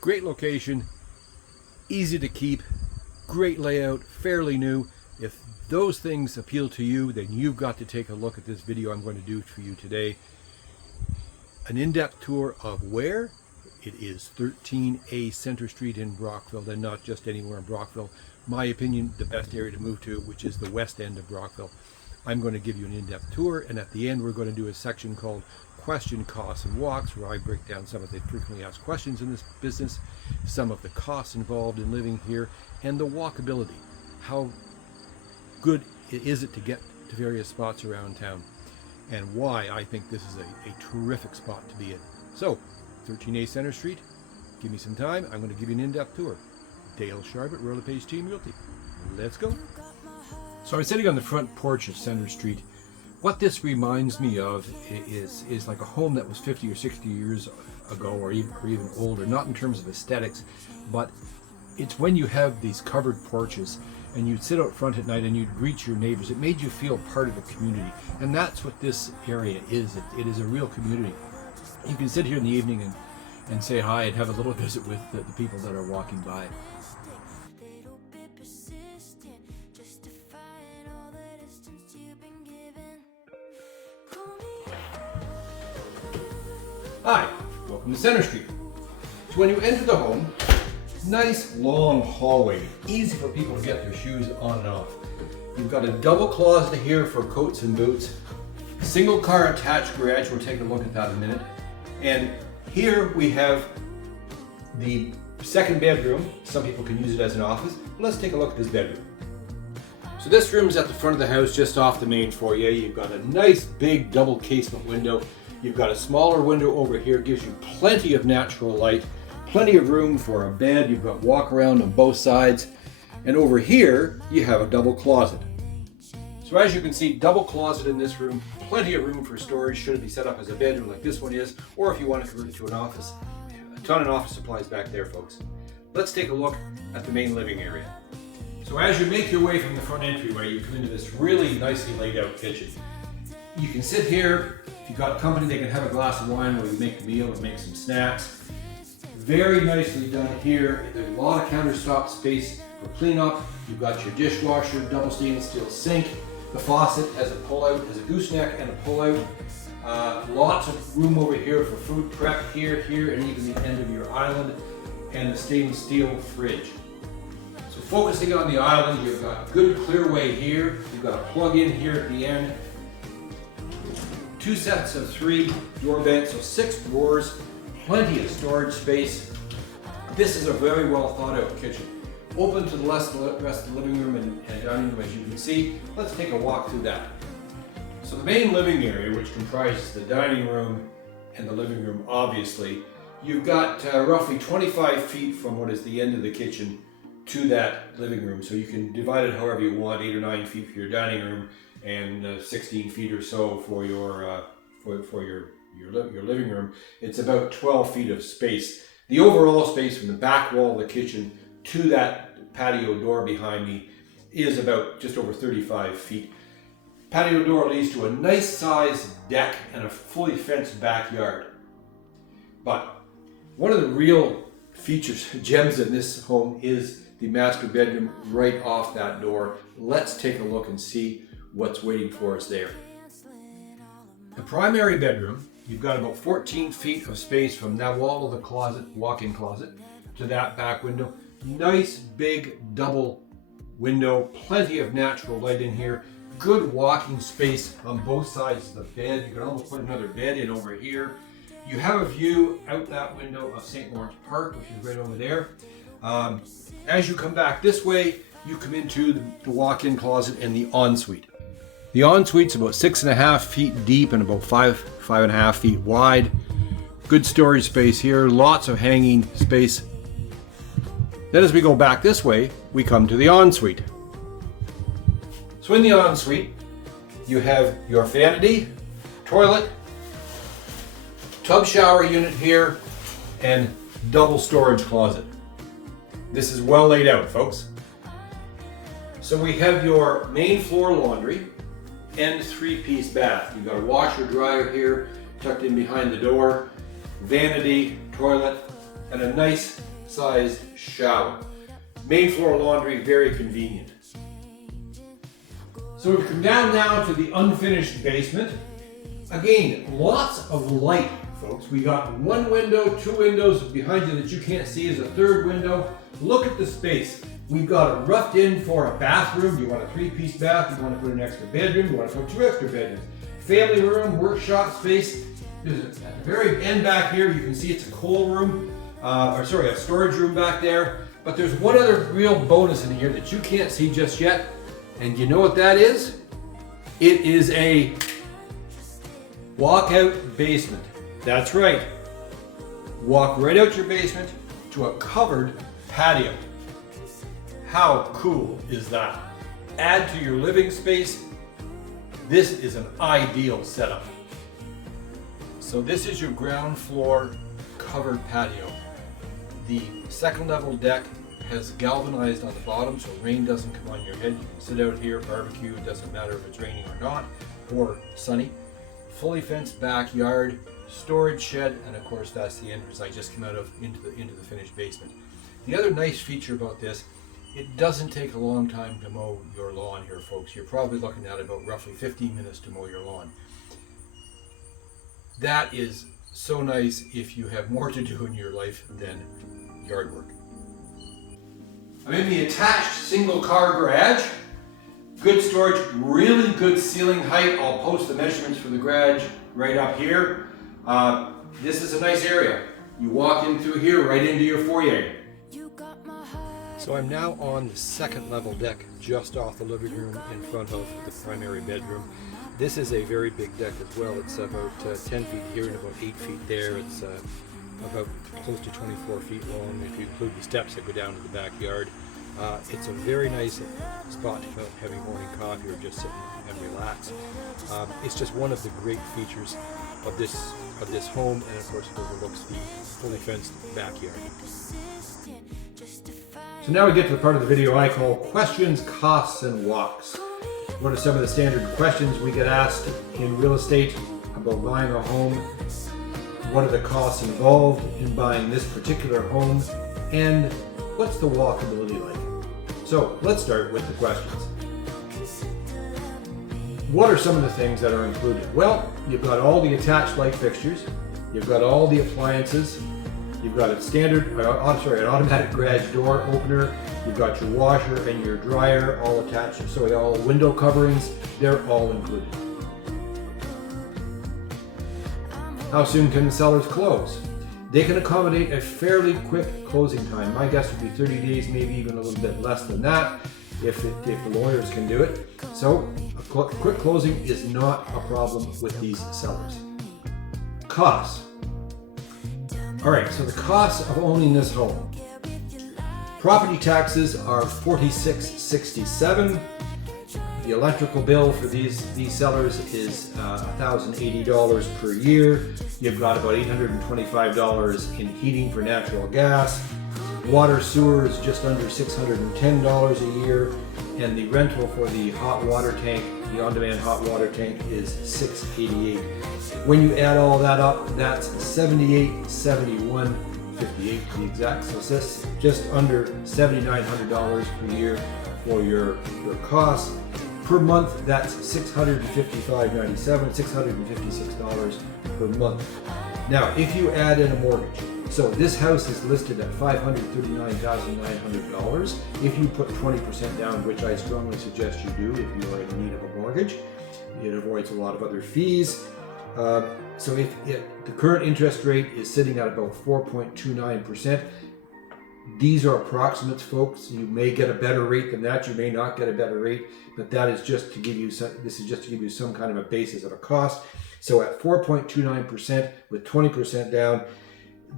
Great location, easy to keep, great layout, fairly new. If those things appeal to you, then you've got to take a look at this video I'm going to do for you today. An in-depth tour of where it is 13A Center Street in Brockville, and not just anywhere in Brockville. My opinion, the best area to move to, which is the west end of Brockville. I'm going to give you an in-depth tour, and at the end we're going to do a section called Question, Costs, and Walks, where I break down some of the frequently asked questions in this business, some of the costs involved in living here, and the walkability. How good is it to get to various spots around town, and why I think this is a terrific spot to be in. So, 13A Center Street, give me some time. I'm going to give you an in-depth tour. Dale Charbot, LePage Team Realty. Let's go. So I'm sitting on the front porch of Center Street. What this reminds me of is like a home that was 50 or 60 years ago, or even older, not in terms of aesthetics, but it's when you have these covered porches and you'd sit out front at night and you'd greet your neighbors. It made you feel part of a community, and that's what this area is. It is a real community. You can sit here in the evening and say hi and have a little visit with the people that are walking by. Hi, welcome to Center Street. So when you enter the home, nice long hallway, easy for people to get their shoes on and off. You've got a double closet here for coats and boots, single car attached garage, we'll take a look at that in a minute. And here we have the second bedroom. Some people can use it as an office. Let's take a look at this bedroom. So this room's at the front of the house, just off the main foyer. You've got a nice big double casement window. You've got a smaller window over here, gives you plenty of natural light, plenty of room for a bed. You've got walk around on both sides. And over here, you have a double closet. So as you can see, double closet in this room, plenty of room for storage should it be set up as a bedroom like this one is, or if you want to convert it to an office. A ton of office supplies back there, folks. Let's take a look at the main living area. So as you make your way from the front entryway, you come into this really nicely laid out kitchen. You can sit here. If you've got company, they can have a glass of wine while you make the meal and make some snacks. Very nicely done here. There's a lot of countertop space for cleanup. You've got your dishwasher, double stainless steel sink. The faucet has a pull-out, has a gooseneck and a pull-out. Lots of room over here for food prep here, and even the end of your island, and the stainless steel fridge. So focusing on the island, you've got good clear way here. You've got a plug-in here at the end. 2 sets of 3 door vents, so 6 drawers, plenty of storage space. This is a very well thought out kitchen. Open to the rest of the living room and dining room, as you can see. Let's take a walk through that. So the main living area, which comprises the dining room and the living room, obviously, you've got roughly 25 feet from what is the end of the kitchen to that living room. So you can divide it however you want, 8 or 9 feet for your dining room, and 16 feet or so for your living room. It's about 12 feet of space. The overall space from the back wall of the kitchen to that patio door behind me is about just over 35 feet. Patio door leads to a nice sized deck and a fully fenced backyard. But one of the real features, gems in this home, is the master bedroom right off that door. Let's take a look and see what's waiting for us there. The primary bedroom, you've got about 14 feet of space from that wall of the closet, walk-in closet, to that back window. Nice big double window, plenty of natural light in here, good walking space on both sides of the bed. You can almost put another bed in over here. You have a view out that window of St. Lawrence Park, which is right over there. As you come back this way, you come into the walk-in closet and the ensuite. The ensuite's about 6.5 feet deep and about 5.5 feet wide. Good storage space here, lots of hanging space. Then as we go back this way, we come to the ensuite. So in the ensuite, you have your vanity, toilet, tub shower unit here, and double storage closet. This is well laid out, folks. So we have your main floor laundry and 3-piece bath. You've got a washer dryer here tucked in behind the door, vanity, toilet, and a nice sized shower. Main floor laundry, very convenient. So we've come down now to the unfinished basement. Again, lots of light, folks. We got one window, two windows. Behind you that you can't see is a third window. Look at the space. We've got it roughed in for a bathroom. You want a 3-piece bath, you want to put an extra bedroom, you want to put 2 extra bedrooms. Family room, workshop space. At the very end back here, you can see it's a coal room, a storage room back there. But there's one other real bonus in here that you can't see just yet. And you know what that is? It is a walkout basement. That's right. Walk right out your basement to a covered patio. How cool is that? Add to your living space. This is an ideal setup. So this is your ground floor covered patio. The second level deck has galvanized on the bottom so rain doesn't come on your head. You can sit out here, barbecue, it doesn't matter if it's raining or not, or sunny. Fully fenced backyard, storage shed, and of course that's the entrance I just came out of into the finished basement. The other nice feature about this, it doesn't take a long time to mow your lawn here, folks. You're probably looking at about roughly 15 minutes to mow your lawn. That is so nice if you have more to do in your life than yard work. I'm in the attached single car garage. Good storage, really good ceiling height. I'll post the measurements for the garage right up here. This is a nice area. You walk in through here right into your foyer. So I'm now on the second level deck just off the living room in front of the primary bedroom. This is a very big deck as well. It's about 10 feet here and about 8 feet there. It's about close to 24 feet long if you include the steps that go down to the backyard. It's a very nice spot to come out having morning coffee or just sit and relax. It's just one of the great features of this home, and of course it overlooks the fully fenced backyard. So now we get to the part of the video I call questions, costs, and walks. What are some of the standard questions we get asked in real estate about buying a home? What are the costs involved in buying this particular home? And what's the walkability like? So let's start with the questions. What are some of the things that are included? Well, you've got all the attached light fixtures, you've got all the appliances, you've got a standard, an automatic garage door opener, you've got your washer and your dryer all attached, so all the window coverings, they're all included. How soon can the sellers close? They can accommodate a fairly quick closing time. My guess would be 30 days, maybe even a little bit less than that, if the lawyers can do it. So a quick closing is not a problem with these sellers. Costs. All right, so the costs of owning this home. Property taxes are $46.67. The electrical bill for these sellers is $1,080 per year. You've got about $825 in heating for natural gas. Water sewer is just under $610 a year, and the rental for the hot water tank, the on-demand hot water tank, is $688. When you add all that up, that's $78.71, $58 to be exact. So it's just under $7,900 per year for your costs. Per month, that's $655.97, $656 per month. Now, if you add in a mortgage, so this house is listed at $539,900. If you put 20% down, which I strongly suggest you do if you are in need of a mortgage, it avoids a lot of other fees. So if the current interest rate is sitting at about 4.29%, these are approximates, folks. You may get a better rate than that. You may not get a better rate, but that is just to give you some kind of a basis of a cost. So at 4.29% with 20% down,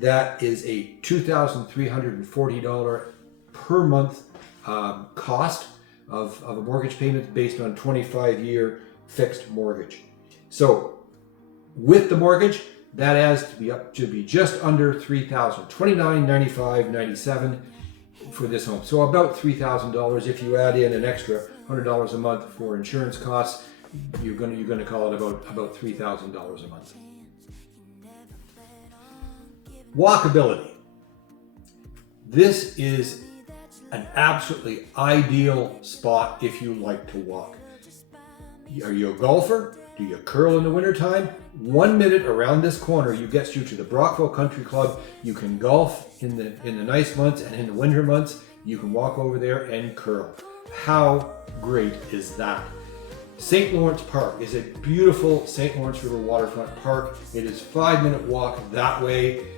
that is a $2,340 per month cost of a mortgage payment based on 25-year fixed mortgage. So with the mortgage, that adds to be just under $3,000, $2,995.97 for this home. So about $3,000. If you add in an extra $100 a month for insurance costs, you're going to call it about $3,000 a month. Walkability. This is an absolutely ideal spot if you like to walk. Are you a golfer? Do you curl in the wintertime? 1 minute around this corner gets you to the Brockville Country Club. You can golf in the nice months, and in the winter months, you can walk over there and curl. How great is that? St. Lawrence Park is a beautiful St. Lawrence River waterfront park. It is a 5-minute walk that way.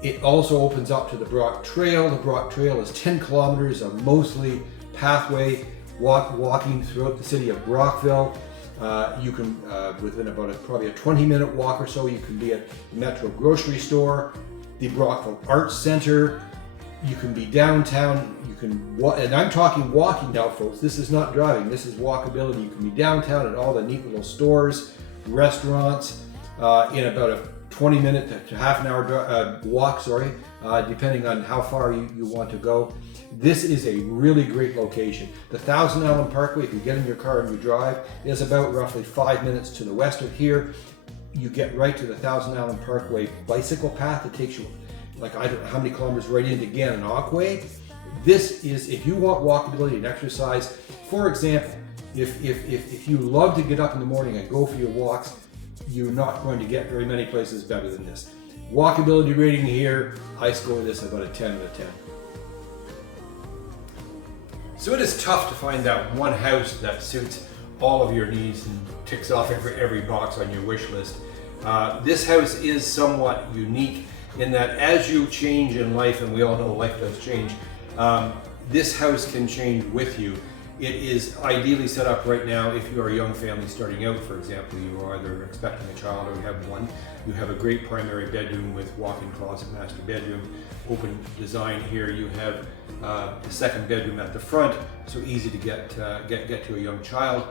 It also opens up to the Brock Trail. The Brock Trail is 10 kilometers of mostly pathway walking throughout the city of Brockville. You can, within about probably a 20-minute walk or so, you can be at the Metro grocery store, the Brockville Arts Center. You can be downtown. You can walk, and I'm talking walking now, folks. This is not driving. This is walkability. You can be downtown at all the neat little stores, restaurants, in about a 20-minute to half an hour walk, depending on how far you want to go. This is a really great location. The Thousand Island Parkway, if you get in your car and you drive, is about roughly 5 minutes to the west of here. You get right to the Thousand Island Parkway bicycle path. It takes you, like, I don't know how many kilometers right into Gananoque. This is, if you want walkability and exercise, for example, if you love to get up in the morning and go for your walks, you're not going to get very many places better than this. Walkability rating here, I score this about a 10 out of 10. So it is tough to find that one house that suits all of your needs and ticks off every box on your wish list. This house is somewhat unique in that as you change in life, and we all know life does change, this house can change with you. It is ideally set up right now if you are a young family starting out, for example. You are either expecting a child or you have one. You have a great primary bedroom with walk-in closet, master bedroom, open design here. You have the second bedroom at the front, so easy to get to a young child.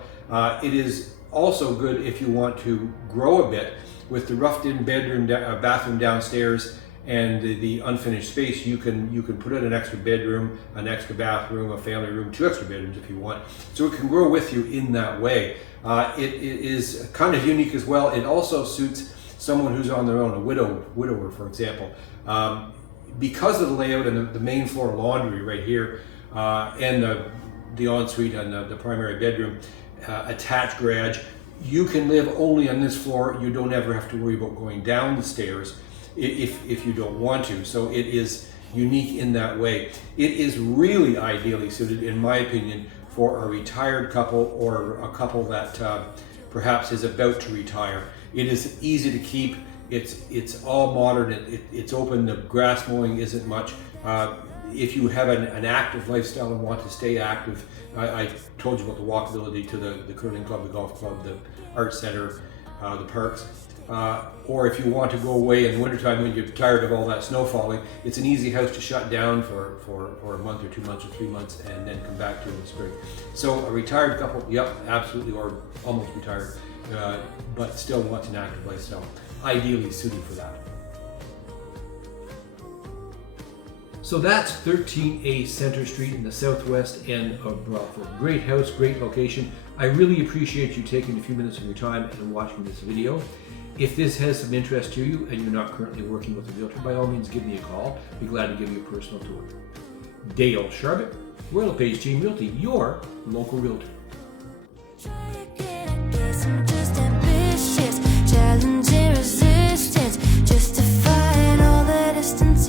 It is also good if you want to grow a bit with the roughed-in bathroom downstairs and the unfinished space. You can put in an extra bedroom, an extra bathroom, a family room, 2 extra bedrooms if you want. So it can grow with you in that way. It is kind of unique as well. It also suits someone who's on their own, a widower, for example. Because of the layout and the main floor laundry right here, and the ensuite and the primary bedroom, attached garage, you can live only on this floor. You don't ever have to worry about going down the stairs if you don't want to. So it is unique in that way. It is really ideally suited, in my opinion, for a retired couple or a couple that perhaps is about to retire. It is easy to keep. It's all modern. It's open. The grass mowing isn't much. If you have an active lifestyle and want to stay active, I told you about the walkability to the curling club, the golf club, the art center, the parks. Or if you want to go away in the wintertime when you're tired of all that snow falling, it's an easy house to shut down for a month or 2 months or 3 months and then come back to in the spring. So a retired couple, yep, absolutely, or almost retired, but still wants an active lifestyle, ideally suited for that. So that's 13A Center Street in the southwest end of Brockville. Great house, great location. I really appreciate you taking a few minutes of your time and watching this video. If this has some interest to you and you're not currently working with a realtor, by all means give me a call. I'd be glad to give you a personal tour. Dale Charbot, LePage Team Realty, your local realtor.